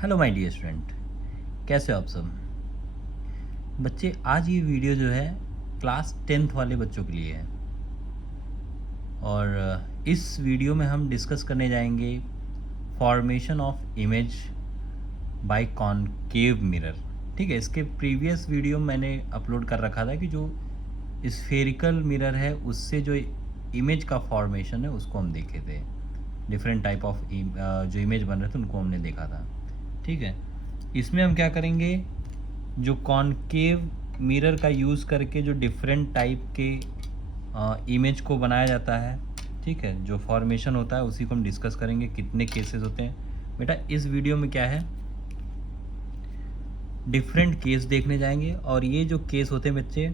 Hello my dear student, कैसे हो आप सब बच्चे। आज ये वीडियो जो है क्लास 10th वाले बच्चों के लिए है और इस वीडियो में हम डिस्कस करने जाएंगे formation of image by concave mirror. ठीक है, इसके प्रीवियस वीडियो मैंने अपलोड कर रखा था कि जो स्फेरिकल मिरर है उससे जो इमेज का फॉर्मेशन है उसको हम देखे थे। डिफरेंट टाइप ऑफ जो इमेज बन रहे थे उनको हमने देखा था। ठीक है, इसमें हम क्या करेंगे, जो कॉनकेव मिरर का यूज़ करके जो डिफरेंट टाइप के इमेज को बनाया जाता है, ठीक है, जो फॉर्मेशन होता है उसी को हम डिस्कस करेंगे। कितने केसेस होते हैं बेटा इस वीडियो में, क्या है, डिफरेंट केस देखने जाएंगे। और ये जो केस होते हैं बच्चे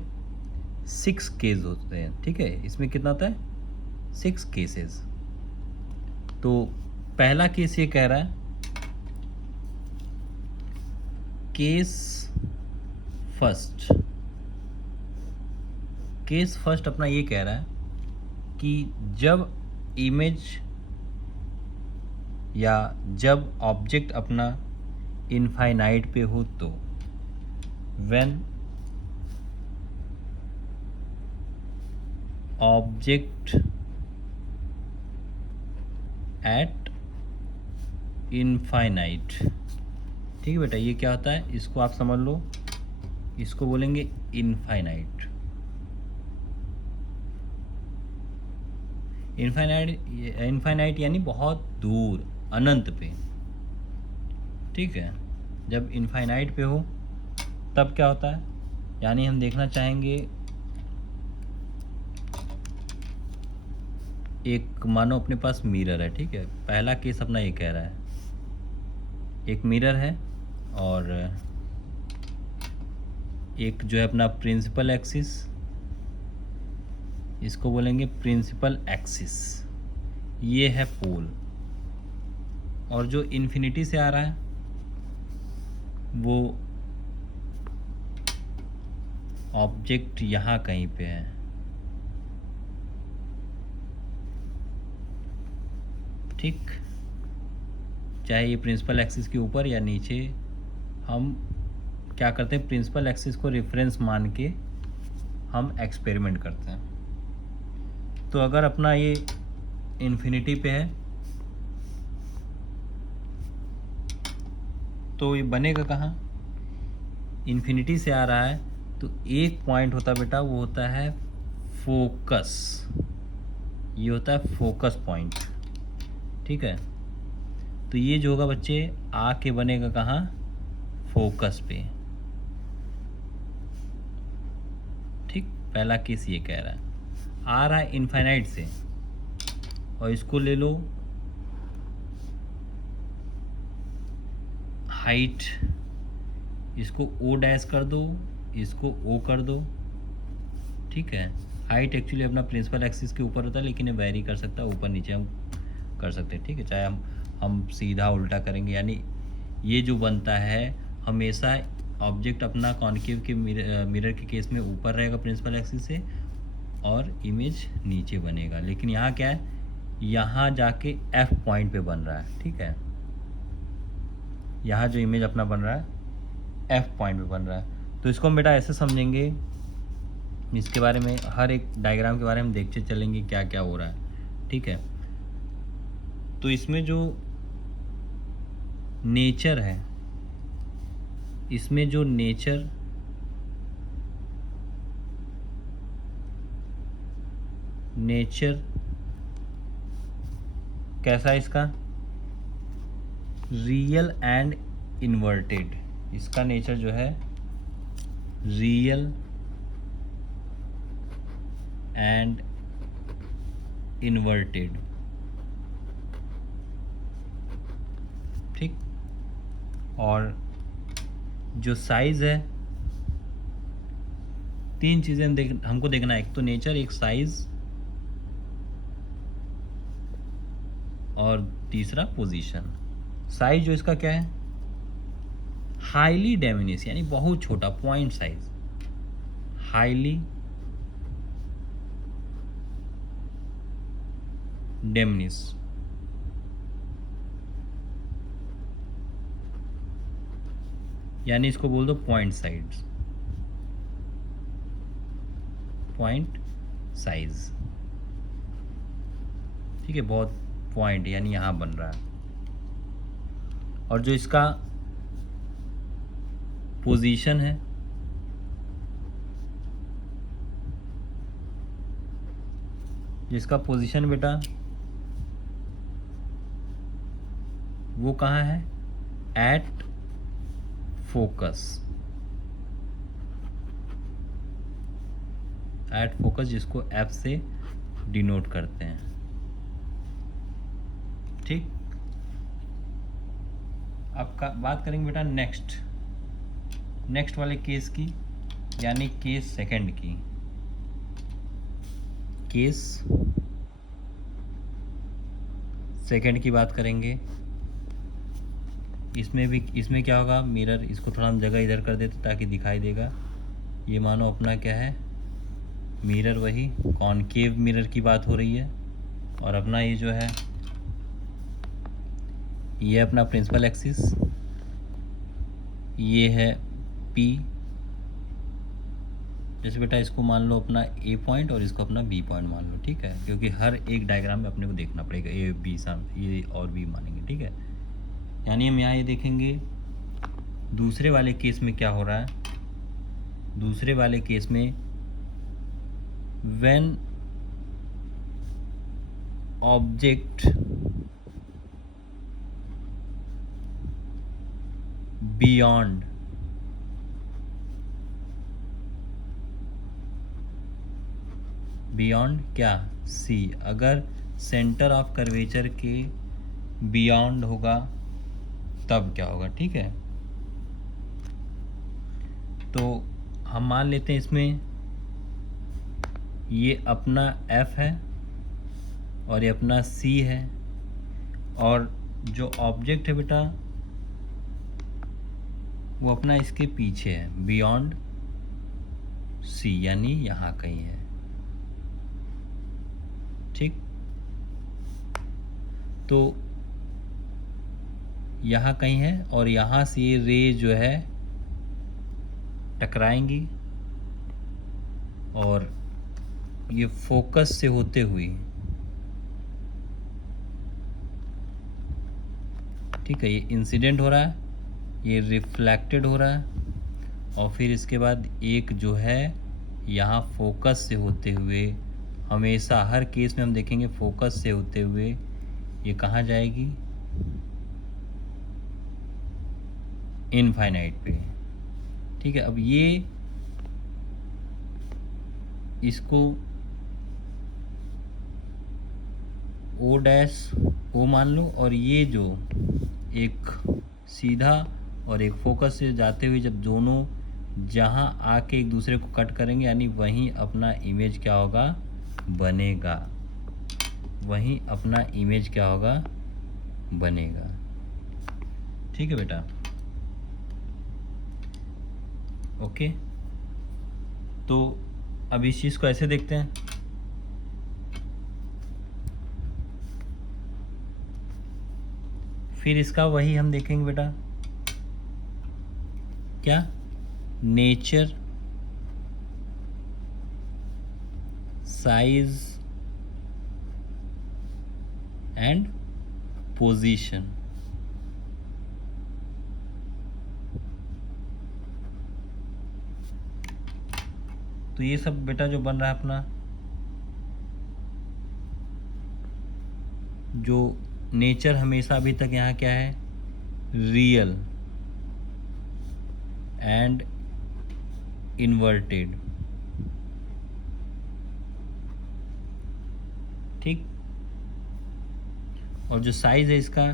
6 केस होते हैं। ठीक है, इसमें कितना होता है, 6 केसेस। तो पहला केस ये कह रहा है, केस फर्स्ट। केस फर्स्ट अपना ये कह रहा है कि जब इमेज या जब ऑब्जेक्ट अपना इनफाइनाइट पे हो तो व्हेन ऑब्जेक्ट एट इनफाइनाइट। ठीक है बेटा, ये क्या होता है इसको आप समझ लो, इसको बोलेंगे इनफाइनाइट। इनफाइनाइट यानी बहुत दूर, अनंत पे। ठीक है, जब इनफाइनाइट पे हो तब क्या होता है, यानी हम देखना चाहेंगे एक, मानो अपने पास मिरर है। ठीक है, पहला केस अपना ये कह रहा है एक मिरर है और एक जो है अपना प्रिंसिपल एक्सिस, इसको बोलेंगे प्रिंसिपल एक्सिस, ये है पोल। और जो इन्फिनिटी से आ रहा है वो ऑब्जेक्ट यहाँ कहीं पे है। ठीक, चाहे ये प्रिंसिपल एक्सिस के ऊपर या नीचे, हम क्या करते हैं, प्रिंसिपल एक्सिस को रेफरेंस मान के हम एक्सपेरिमेंट करते हैं। तो अगर अपना ये इन्फिनिटी पे है तो ये बनेगा कहाँ, इन्फिनिटी से आ रहा है तो एक पॉइंट होता है बेटा, वो होता है फोकस। ये होता है फोकस पॉइंट। ठीक है, तो ये जो होगा बच्चे आके बनेगा कहाँ, फोकस पे। ठीक, पहला केस ये कह रहा है, आ रहा है इनफाइनाइट से और इसको ले लो हाइट, इसको ओ डैश कर दो, इसको ओ कर दो। ठीक है, हाइट एक्चुअली अपना प्रिंसिपल एक्सिस के ऊपर होता है लेकिन ये वेरी कर सकता है, ऊपर नीचे हम कर सकते हैं। ठीक है, चाहे हम सीधा उल्टा करेंगे, यानी ये जो बनता है हमेशा ऑब्जेक्ट अपना कॉनकेव के मिरर के केस में ऊपर रहेगा प्रिंसिपल एक्सिस से और इमेज नीचे बनेगा। लेकिन यहाँ क्या है, यहाँ जाके एफ पॉइंट पे बन रहा है। ठीक है, यहाँ जो इमेज अपना बन रहा है एफ पॉइंट पे बन रहा है। तो इसको हम बेटा ऐसे समझेंगे, इसके बारे में हर एक डायग्राम के बारे में देखते चलेंगे क्या क्या हो रहा है। ठीक है, तो इसमें जो नेचर है, इसमें जो नेचर कैसा है इसका, रियल एंड इन्वर्टेड। इसका नेचर जो है रियल एंड इन्वर्टेड। ठीक, और जो साइज है, तीन चीज़ें हमको देखना है, एक तो नेचर, एक साइज और तीसरा पोजीशन। साइज जो इसका क्या है, हाईली डेमिनिस यानी बहुत छोटा, पॉइंट साइज, हाईली डेमिनिस। यानी इसको बोल दो पॉइंट साइड्स, पॉइंट साइज। ठीक है, बहुत पॉइंट यानी यहाँ बन रहा है। और जो इसका पोजीशन है, जिसका पोजीशन बेटा वो कहाँ है, एट फोकस, एट फोकस जिसको एफ से डिनोट करते हैं। ठीक, अब का बात करेंगे बेटा नेक्स्ट वाले केस की, यानी केस सेकंड की। केस सेकंड की बात करेंगे। इसमें क्या होगा, मिरर, इसको थोड़ा हम जगह इधर कर देते ताकि दिखाई देगा। ये मानो अपना क्या है, मिरर, वही कॉनकेव मिरर की बात हो रही है। और अपना ये जो है, ये अपना प्रिंसिपल एक्सिस, ये है पी। जैसे बेटा इसको मान लो अपना ए पॉइंट और इसको अपना बी पॉइंट मान लो। ठीक है, क्योंकि हर एक डायग्राम में अपने को देखना पड़ेगा, ए बी सामने ये और बी मानेंगे। ठीक है, यानी हम यहाँ ये देखेंगे दूसरे वाले केस में क्या हो रहा है। दूसरे वाले केस में व्हेन ऑब्जेक्ट बियॉन्ड क्या, सी, अगर सेंटर ऑफ कर्वेचर के बियॉन्ड होगा तब क्या होगा। ठीक है, तो हम मान लेते हैं इसमें ये अपना F है और ये अपना C है, और जो ऑब्जेक्ट है बेटा वो अपना इसके पीछे है, बियॉन्ड C, यानी यहाँ कहीं है। ठीक, तो यहाँ कहीं है और यहाँ से ये रे जो है टकराएंगी और ये फोकस से होते हुए, ठीक है, ये इंसिडेंट हो रहा है, ये रिफ्लेक्टेड हो रहा है, और फिर इसके बाद एक जो है यहाँ फोकस से होते हुए, हमेशा हर केस में हम देखेंगे फोकस से होते हुए ये कहाँ जाएगी, इनफाइनाइट पे। ठीक है, अब ये इसको ओ डैश ओ मान लो, और ये जो एक सीधा और एक फोकस से जाते हुए जब दोनों जहाँ आके एक दूसरे को कट करेंगे, यानी वहीं अपना इमेज क्या होगा, बनेगा। वहीं अपना इमेज क्या होगा, बनेगा। ठीक है बेटा, ओके। तो अब इस चीज़ को ऐसे देखते हैं। फिर इसका वही हम देखेंगे बेटा, क्या, नेचर, साइज एंड पोजीशन। तो ये सब बेटा जो बन रहा है अपना, जो नेचर हमेशा अभी तक यहाँ क्या है, रियल एंड इन्वर्टेड। ठीक, और जो साइज है इसका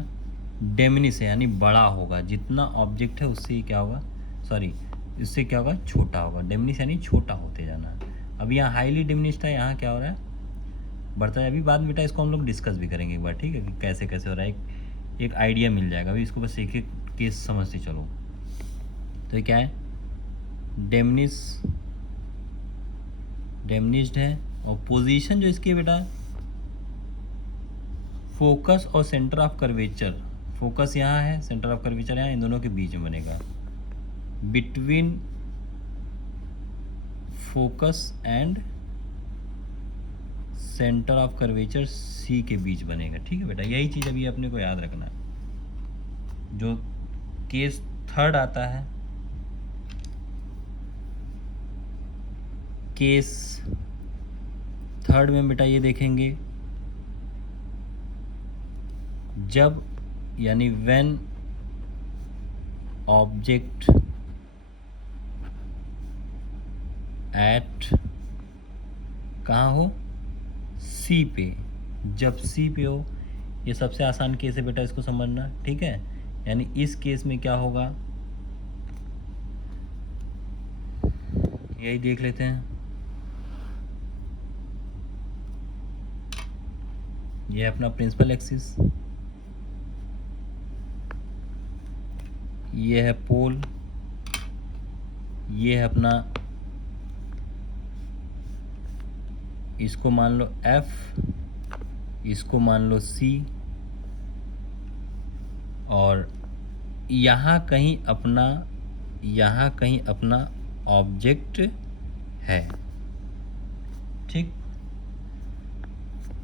डेमिनिश है, यानी बड़ा होगा, जितना ऑब्जेक्ट है उससे क्या होगा, सॉरी, इससे क्या होगा, छोटा होगा। डेमिनिश यानी छोटा होते जाना। अब यहाँ हाईली डिमिनिश्ड है, यहाँ क्या हो रहा है, बढ़ता है। अभी बाद में बेटा इसको हम लोग डिस्कस भी करेंगे एक बार। ठीक है, कि कैसे कैसे हो रहा है, एक आइडिया मिल जाएगा। अभी इसको बस एक एक केस समझते चलो। तो ये क्या है, डेमिनिश्ड है, और पोजीशन जो इसकी बेटा फोकस और सेंटर ऑफ कर्वेचर, फोकस यहाँ है, सेंटर ऑफ कर्वेचर यहाँ, इन दोनों के बीच में बनेगा। Between focus and centre of curvature C के बीच बनेगा। ठीक है बेटा, यही चीज़ अभी अपने को याद रखना है। जो केस थर्ड आता है, केस थर्ड में बेटा ये देखेंगे, जब यानी व्हेन ऑब्जेक्ट एट कहाँ हो, सी पे, जब सी पे हो। ये सबसे आसान केस है बेटा, इसको समझना। ठीक है, यानी इस केस में क्या होगा यही देख लेते हैं। ये है अपना प्रिंसिपल एक्सिस, ये है पोल, ये है अपना, इसको मान लो F, इसको मान लो C, और यहाँ कहीं अपना ऑब्जेक्ट है। ठीक,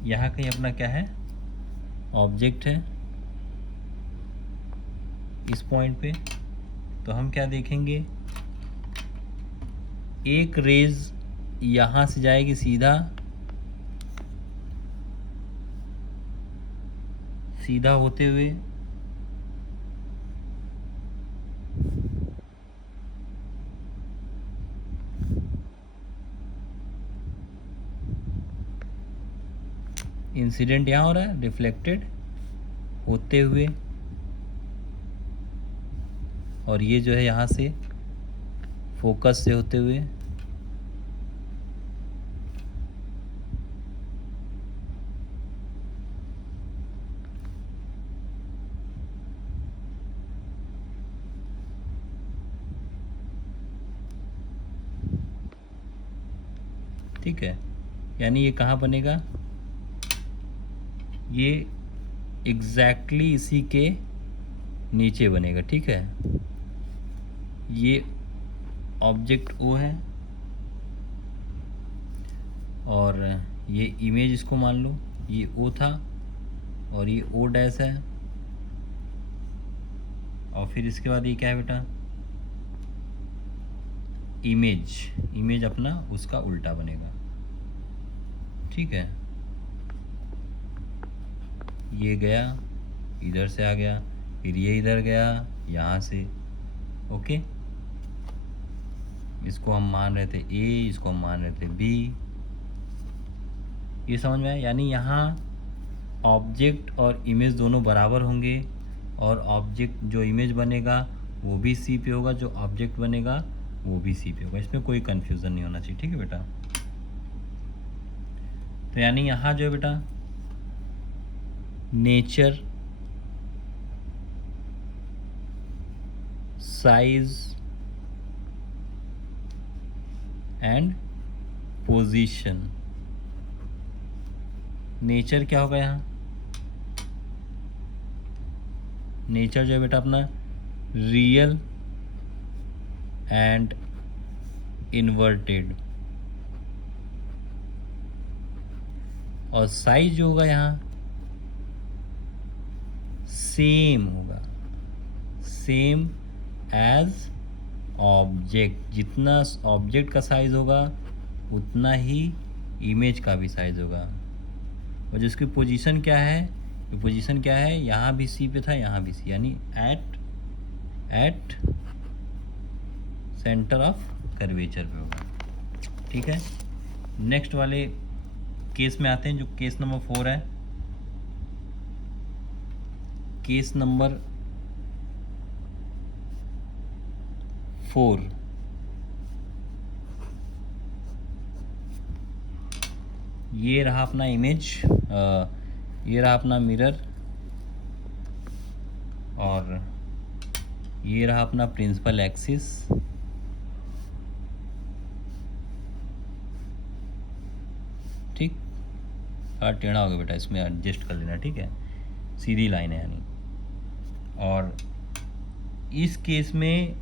यहाँ कहीं अपना क्या है, ऑब्जेक्ट है इस पॉइंट पे। तो हम क्या देखेंगे, एक रेज यहाँ से जाएगी सीधा होते हुए इंसिडेंट यहाँ हो रहा है, रिफ्लेक्टेड होते हुए, और ये जो है यहाँ से फोकस से होते हुए ठीक है, यानी ये कहाँ बनेगा, ये एग्जैक्टली इसी के नीचे बनेगा। ठीक है, ये ऑब्जेक्ट O है और ये इमेज इसको मान लो, ये O था और ये O डैश है, और फिर इसके बाद ये क्या है बेटा, इमेज अपना उसका उल्टा बनेगा। ठीक है, ये गया इधर से आ गया, फिर ये इधर गया यहाँ से। ओके, इसको हम मान रहे थे A, इसको हम मान रहे थे B। ये समझ में आया, यानी यहाँ ऑब्जेक्ट और इमेज दोनों बराबर होंगे, और ऑब्जेक्ट जो इमेज बनेगा वो भी C पे होगा, जो ऑब्जेक्ट बनेगा वो भी C पे होगा। इसमें कोई कन्फ्यूज़न नहीं होना चाहिए। ठीक है बेटा, तो यानी यहाँ जो है बेटा, nature, size and position. Nature क्या होगा यहाँ, नेचर जो है बेटा अपना रियल एंड इन्वर्टेड, और साइज जो होगा यहाँ सेम होगा, सेम एज ऑब्जेक्ट। जितना ऑब्जेक्ट का साइज होगा उतना ही इमेज का भी साइज होगा। और जिसकी पोजीशन क्या है, पोजीशन क्या है, यहाँ भी C पे था, यहाँ भी C, यानी एट सेंटर ऑफ कर्वेचर पे होगा। ठीक है, नेक्स्ट वाले केस में आते हैं, जो केस नंबर 4 है। केस नंबर 4, ये रहा अपना इमेज, ये रहा अपना मिरर, और ये रहा अपना प्रिंसिपल एक्सिस। ठीक, टेढ़ा हो गया बेटा, इसमें एडजस्ट कर लेना। ठीक है, सीधी लाइन है यानी। और इस केस में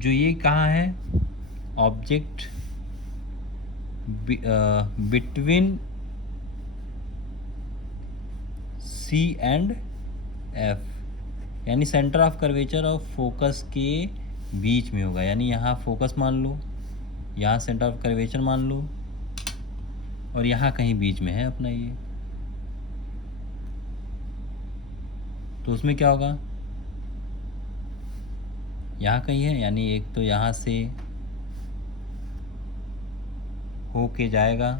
जो ये कहाँ है, object between C and F, यानी सेंटर ऑफ कर्वेचर और फोकस के बीच में होगा। यानी यहाँ फोकस मान लो, यहाँ सेंटर ऑफ कर्वेचर मान लो, और यहाँ कहीं बीच में है अपना ये। तो उसमें क्या होगा, यहाँ कहीं है, यानी एक तो यहाँ से हो के जाएगा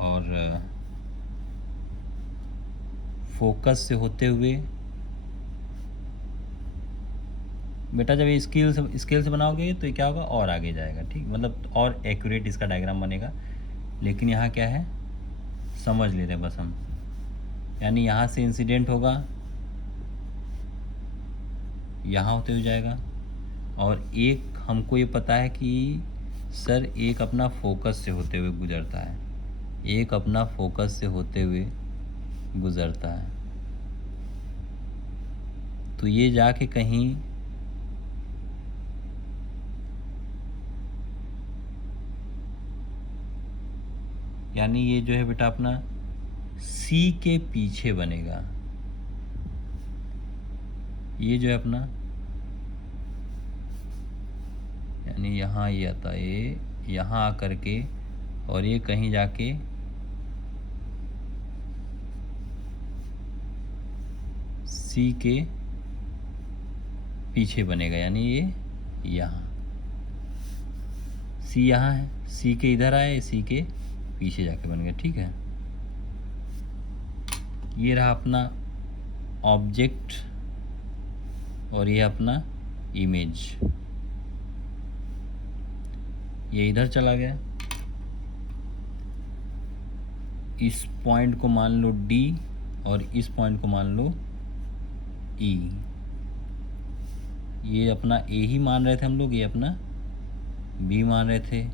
और फोकस से होते हुए, बेटा जब ये स्केल से बनाओगे तो ये क्या होगा, और आगे जाएगा। ठीक, मतलब और एक्यूरेट इसका डायग्राम बनेगा। लेकिन यहाँ क्या है, समझ ले रहे हैं बस हम। यानी यहाँ से इंसिडेंट होगा, यहाँ होते हुए जाएगा, और एक हमको ये पता है कि सर एक अपना फोकस से होते हुए गुजरता है, एक अपना फोकस से होते हुए गुजरता है। तो ये जाके कहीं यानी ये जो है बेटा अपना सी के पीछे बनेगा। ये जो है अपना, यानी यहाँ ये आता है, ये यहाँ आकर के, और ये कहीं जाके सी के पीछे बनेगा। यानी ये यहाँ, सी यहाँ है, सी के इधर आए, सी के पीछे जाके बन गया। ठीक है, ये रहा अपना ऑब्जेक्ट और ये अपना इमेज। ये इधर चला गया, इस पॉइंट को मान लो D और इस पॉइंट को मान लो E। ये अपना A ही मान रहे थे हम लोग, ये अपना B मान रहे थे।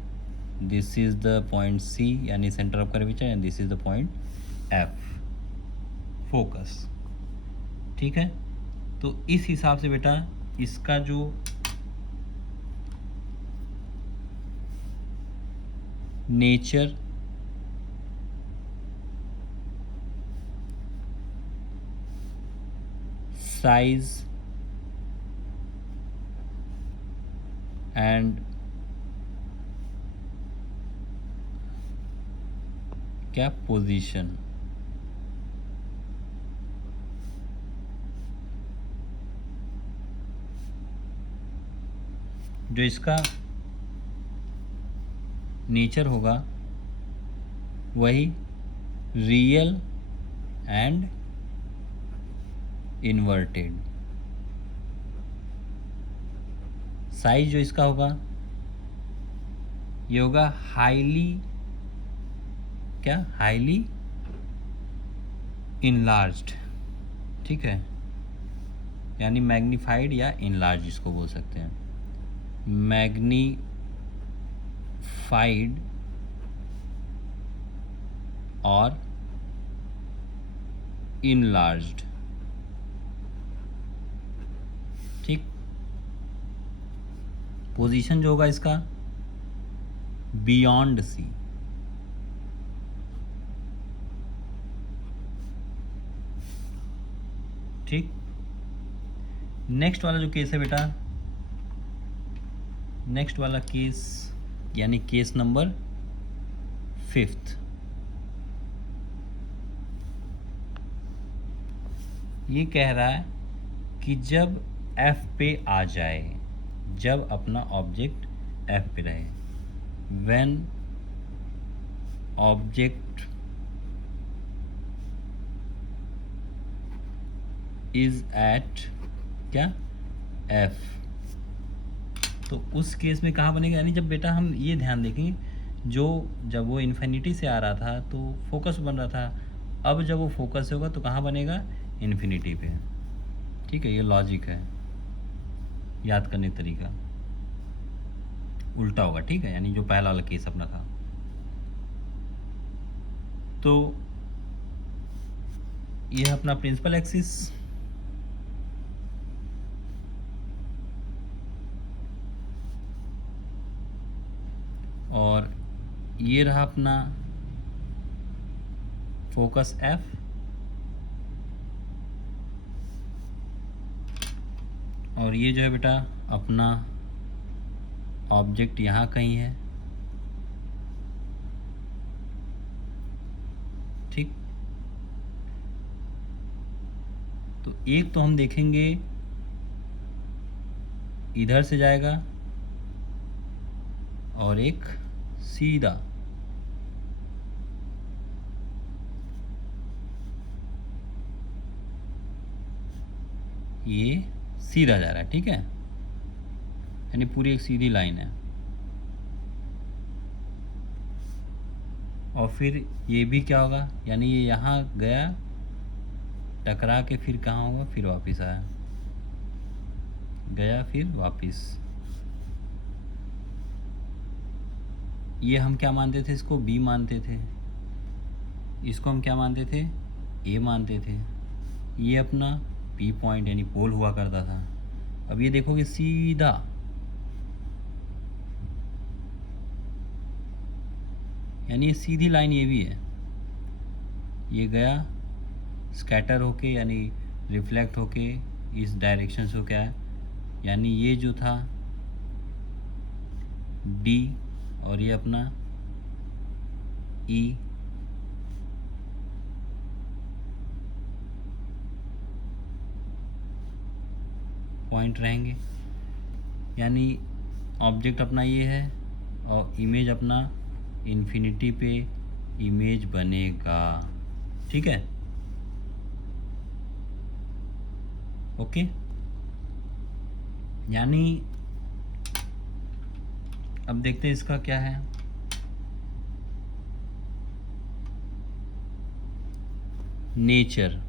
This is the point C, यानी centre of curvature, and this is the point F, focus. ठीक है, तो इस हिसाब से बेटा इसका जो नेचर, साइज एंड क्या पोजीशन, जो इसका नेचर होगा वही रियल एंड इन्वर्टेड। साइज जो इसका होगा ये होगा हाईली, क्या, हाईली इनलार्ज्ड। ठीक है, यानी मैग्नीफाइड या इनलार्ज इसको बोल सकते हैं, मैग्नीफाइड और इनलार्ज्ड। ठीक, पोजीशन जो होगा इसका बियॉन्ड सी। ठीक, नेक्स्ट वाला जो केस है बेटा, नेक्स्ट वाला केस यानी केस नंबर 5th, ये कह रहा है कि जब F पे आ जाए, जब अपना ऑब्जेक्ट F पे रहे, when ऑब्जेक्ट is at क्या, F, तो उस केस में कहाँ बनेगा। यानी जब बेटा हम ये ध्यान देखें, जो जब वो इन्फिनिटी से आ रहा था तो फोकस बन रहा था, अब जब वो फोकस होगा तो कहाँ बनेगा, इन्फिनिटी पे। ठीक है, ये लॉजिक है, याद करने का तरीका उल्टा होगा। ठीक है, यानी जो पहला वाला केस अपना था, तो ये है अपना प्रिंसिपल एक्सिस, और ये रहा अपना फोकस एफ, और ये जो है बेटा अपना ऑब्जेक्ट यहाँ कहीं है, ठीक। तो एक तो हम देखेंगे इधर से जाएगा और एक सीधा, ये सीधा जा रहा है, ठीक है, यानी पूरी एक सीधी लाइन है। और फिर ये भी क्या होगा, यानी ये यहाँ गया, टकरा के फिर कहाँ होगा, फिर वापस आया, गया फिर वापस। ये हम क्या मानते थे, इसको बी मानते थे, इसको हम क्या मानते थे, ए मानते थे। ये अपना पी पॉइंट यानी पोल हुआ करता था। अब ये देखोगे सीधा, यानी ये सीधी लाइन ये भी है, ये गया स्कैटर होके यानी रिफ्लेक्ट होके इस डायरेक्शन से क्या है, यानी ये जो था डी और ये अपना ई, पॉइंट रहेंगे, यानी ऑब्जेक्ट अपना ये है और इमेज अपना इन्फिनिटी पे इमेज बनेगा, ठीक है, ओके। यानी अब देखते हैं इसका क्या है। नेचर,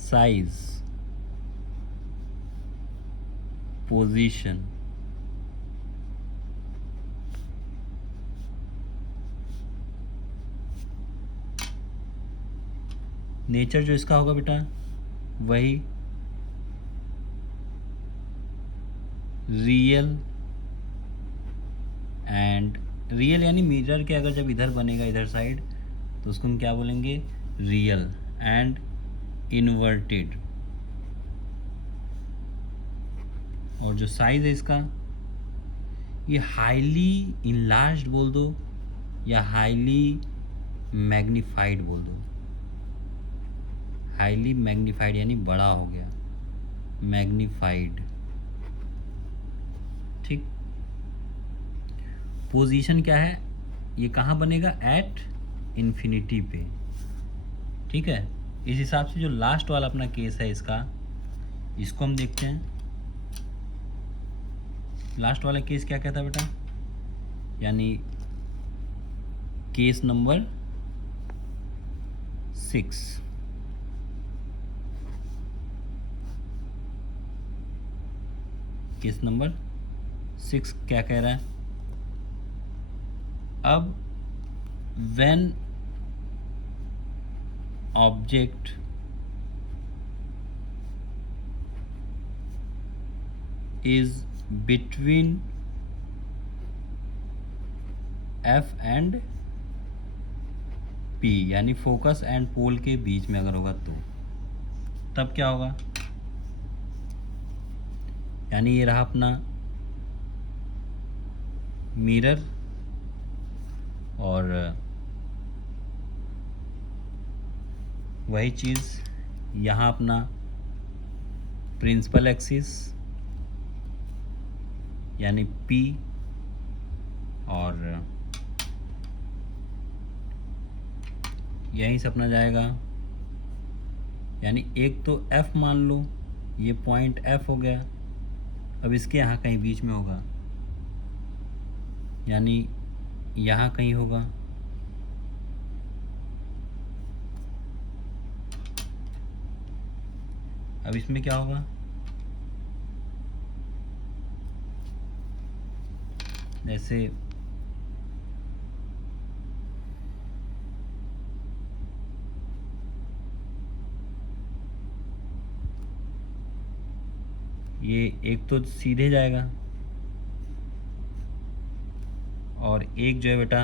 साइज, पोजीशन, नेचर जो इसका होगा बेटा वही रियल, एंड रियल यानी मिरर के अगर जब इधर बनेगा इधर साइड तो उसको हम क्या बोलेंगे, रियल, एंड इन्वर्टेड। और जो साइज है इसका, ये हाईली इनलार्ज्ड बोल दो या हाईली मैग्नीफाइड बोल दो। हाईली मैग्नीफाइड यानी बड़ा हो गया, मैग्नीफाइड, ठीक। पोजीशन क्या है, ये कहाँ बनेगा, एट इन्फिनिटी पे, ठीक है। इस हिसाब से जो लास्ट वाला अपना केस है इसका, इसको हम देखते हैं। लास्ट वाला केस क्या कहता है बेटा, यानी केस नंबर 6। केस नंबर 6 क्या कह रहा है, अब when object is between F and P यानी फोकस एंड पोल के बीच में अगर होगा तो तब क्या होगा, यानी ये रहा अपना मिरर और वही चीज़ यहाँ अपना प्रिंसिपल एक्सिस यानी P, और यहीं से अपना जाएगा, यानी एक तो F मान लो, ये पॉइंट F हो गया, अब इसके यहाँ कहीं बीच में होगा, यानी यहाँ कहीं होगा, अब इसमें क्या होगा, जैसे ये एक तो सीधे जाएगा, और एक जो है बेटा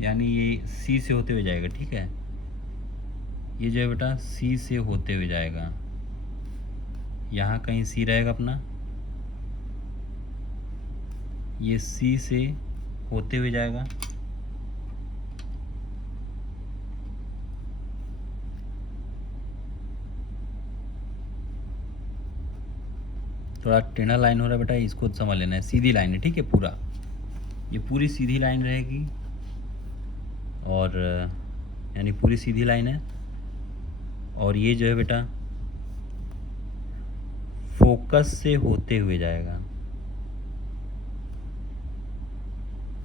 यानी ये सी से होते हुए जाएगा, ठीक है। ये जो है बेटा सी से होते हुए जाएगा, यहाँ कहीं सी रहेगा अपना, ये सी से होते हुए जाएगा, थोड़ा टेढ़ा लाइन हो रहा है बेटा, इसको समझ लेना है, सीधी लाइन है, ठीक है। पूरा ये पूरी सीधी लाइन रहेगी, और यानी पूरी सीधी लाइन है, और ये जो है बेटा फोकस से होते हुए जाएगा,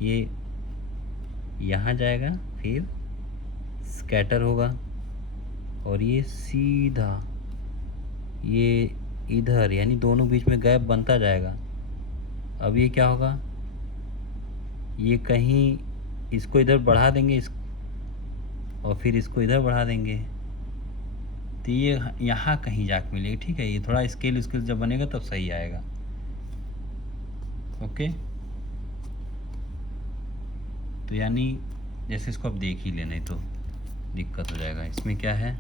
ये यहाँ जाएगा, फिर स्कैटर होगा, और ये सीधा ये इधर, यानी दोनों बीच में गैप बनता जाएगा। अब ये क्या होगा, ये कहीं इसको इधर बढ़ा देंगे और फिर इसको इधर बढ़ा देंगे, तो ये यहाँ कहीं जाके मिलेगी, ठीक है। ये थोड़ा स्केल जब बनेगा तब सही आएगा, ओके। तो यानी जैसे इसको आप देख ही लेना, तो दिक्कत हो जाएगा। इसमें क्या है,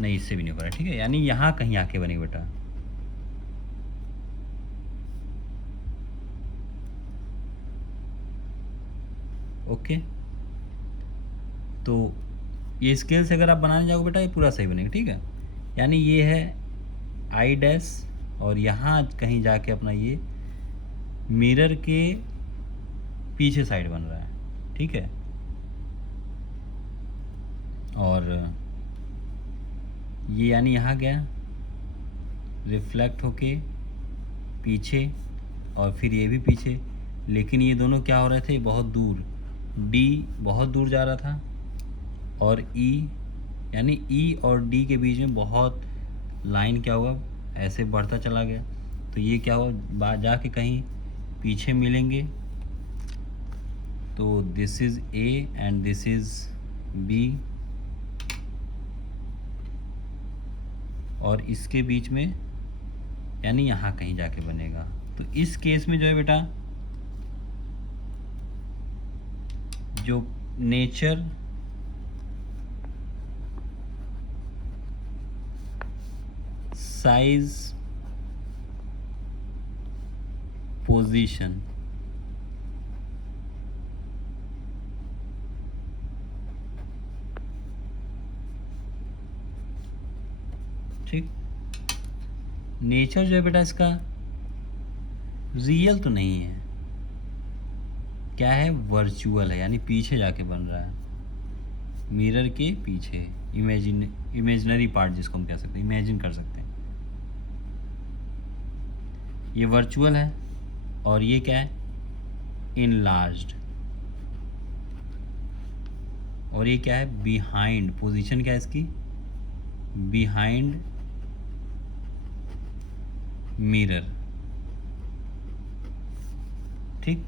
नहीं इससे भी नहीं हो पा रहा, ठीक है। यानी यहाँ कहीं आके बनेगी बेटा, ओके। तो ये स्केल से अगर आप बनाने जाओगे बेटा, ये पूरा सही बनेगा, ठीक है। यानी ये है आई डैश, और यहाँ कहीं जाके अपना ये मिरर के पीछे साइड बन रहा है, ठीक है। और ये यानी यहाँ गया, रिफ्लेक्ट होके पीछे, और फिर ये भी पीछे, लेकिन ये दोनों क्या हो रहे थे, बहुत दूर, डी बहुत दूर जा रहा था, और ई यानी ई और डी के बीच में बहुत लाइन क्या हुआ, ऐसे बढ़ता चला गया। तो ये क्या हुआ, जाके कहीं पीछे मिलेंगे, तो this is A and this is B, और इसके बीच में यानी यहाँ कहीं जाके बनेगा। तो इस केस में जो है बेटा, जो नेचर साइज पोजीशन, ठीक। नेचर जो है बेटा इसका रियल तो नहीं है, क्या है, वर्चुअल है, यानी पीछे जाके बन रहा है, मिरर के पीछे, इमेजिनरी पार्ट जिसको हम कह सकते हैं, इमेजिन कर सकते हैं। ये वर्चुअल है, और ये क्या है, इनलार्ज्ड, और ये क्या है, बिहाइंड, पोजीशन क्या है इसकी, बिहाइंड मिरर, ठीक।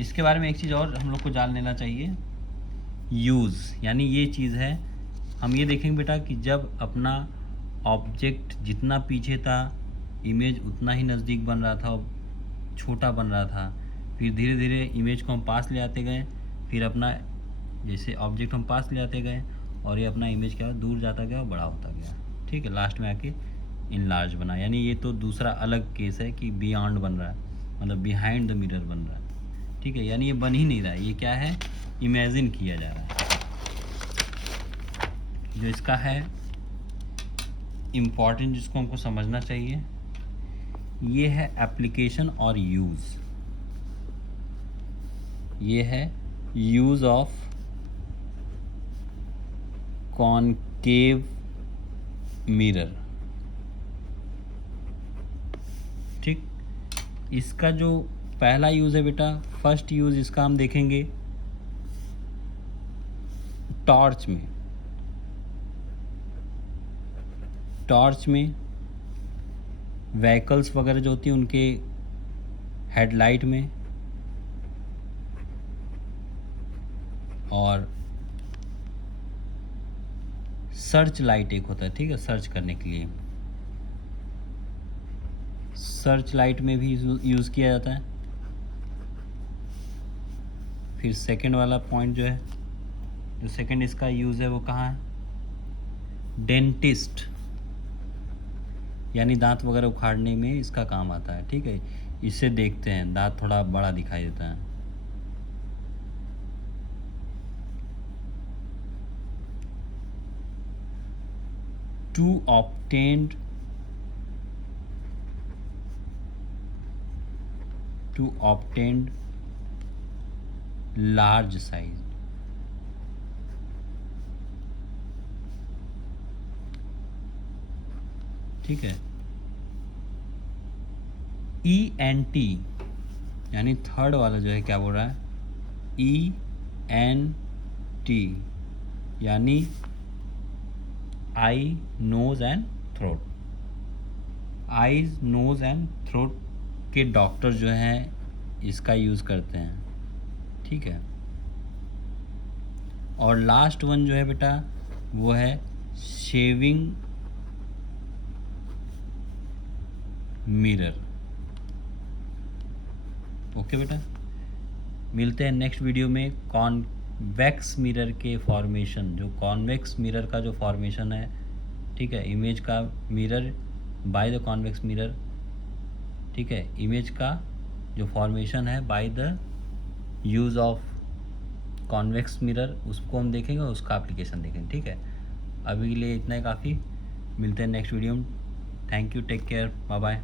इसके बारे में एक चीज़ और हम लोग को जान लेना चाहिए, यूज़, यानी ये चीज़ है, हम ये देखेंगे बेटा कि जब अपना ऑब्जेक्ट जितना पीछे था, इमेज उतना ही नज़दीक बन रहा था और छोटा बन रहा था, फिर धीरे धीरे इमेज को हम पास ले आते गए, फिर अपना जैसे ऑब्जेक्ट हम पास ले आते गए, और ये अपना इमेज क्या दूर जाता गया और बड़ा होता गया, ठीक है। लास्ट में आके इनलार्ज बना, यानी ये तो दूसरा अलग केस है कि बियॉन्ड बन रहा है, मतलब बिहाइंड द मिरर बन रहा है, ठीक है। यानी ये बन ही नहीं रहा है, ये क्या है, इमेजिन किया जा रहा है। जो इसका है इम्पॉर्टेंट, जिसको हमको समझना चाहिए, ये है एप्लीकेशन और यूज़, ये है यूज़ ऑफ कॉनकेव मिरर, ठीक। इसका जो पहला यूज़ है बेटा, फर्स्ट यूज़ इसका हम देखेंगे टॉर्च में, टॉर्च में व्हीकल्स वगैरह जो होती हैं उनके हेडलाइट में, और सर्च लाइट एक होता है, ठीक है, सर्च करने के लिए सर्च लाइट में भी यूज़ किया जाता है। फिर सेकंड वाला पॉइंट जो है, जो सेकंड इसका यूज़ है वो कहाँ है, डेंटिस्ट, यानी दांत वगैरह उखाड़ने में इसका काम आता है, ठीक है। इससे देखते हैं दांत थोड़ा बड़ा दिखाई देता है। टू ऑब्टेन लार्ज साइज, ठीक है। ENT यानी थर्ड वाला जो है क्या बोल रहा है, ENT यानी eye, nose and throat. Eyes, nose and throat के डॉक्टर जो हैं इसका यूज़ करते हैं, ठीक है। और लास्ट वन जो है बेटा वो है शेविंग मिरर। ओके बेटा, मिलते हैं नेक्स्ट वीडियो में कॉन्वेक्स मिरर के फॉर्मेशन, जो कॉन्वेक्स मिरर का जो फॉर्मेशन है, ठीक है, इमेज का mirror by the convex mirror, ठीक है, इमेज का जो फॉर्मेशन है by the use of convex mirror, उसको हम देखेंगे, उसका एप्लीकेशन देखेंगे, ठीक है। अभी के लिए इतना ही काफ़ी, मिलते हैं नेक्स्ट वीडियो में। Thank you, take care, bye bye.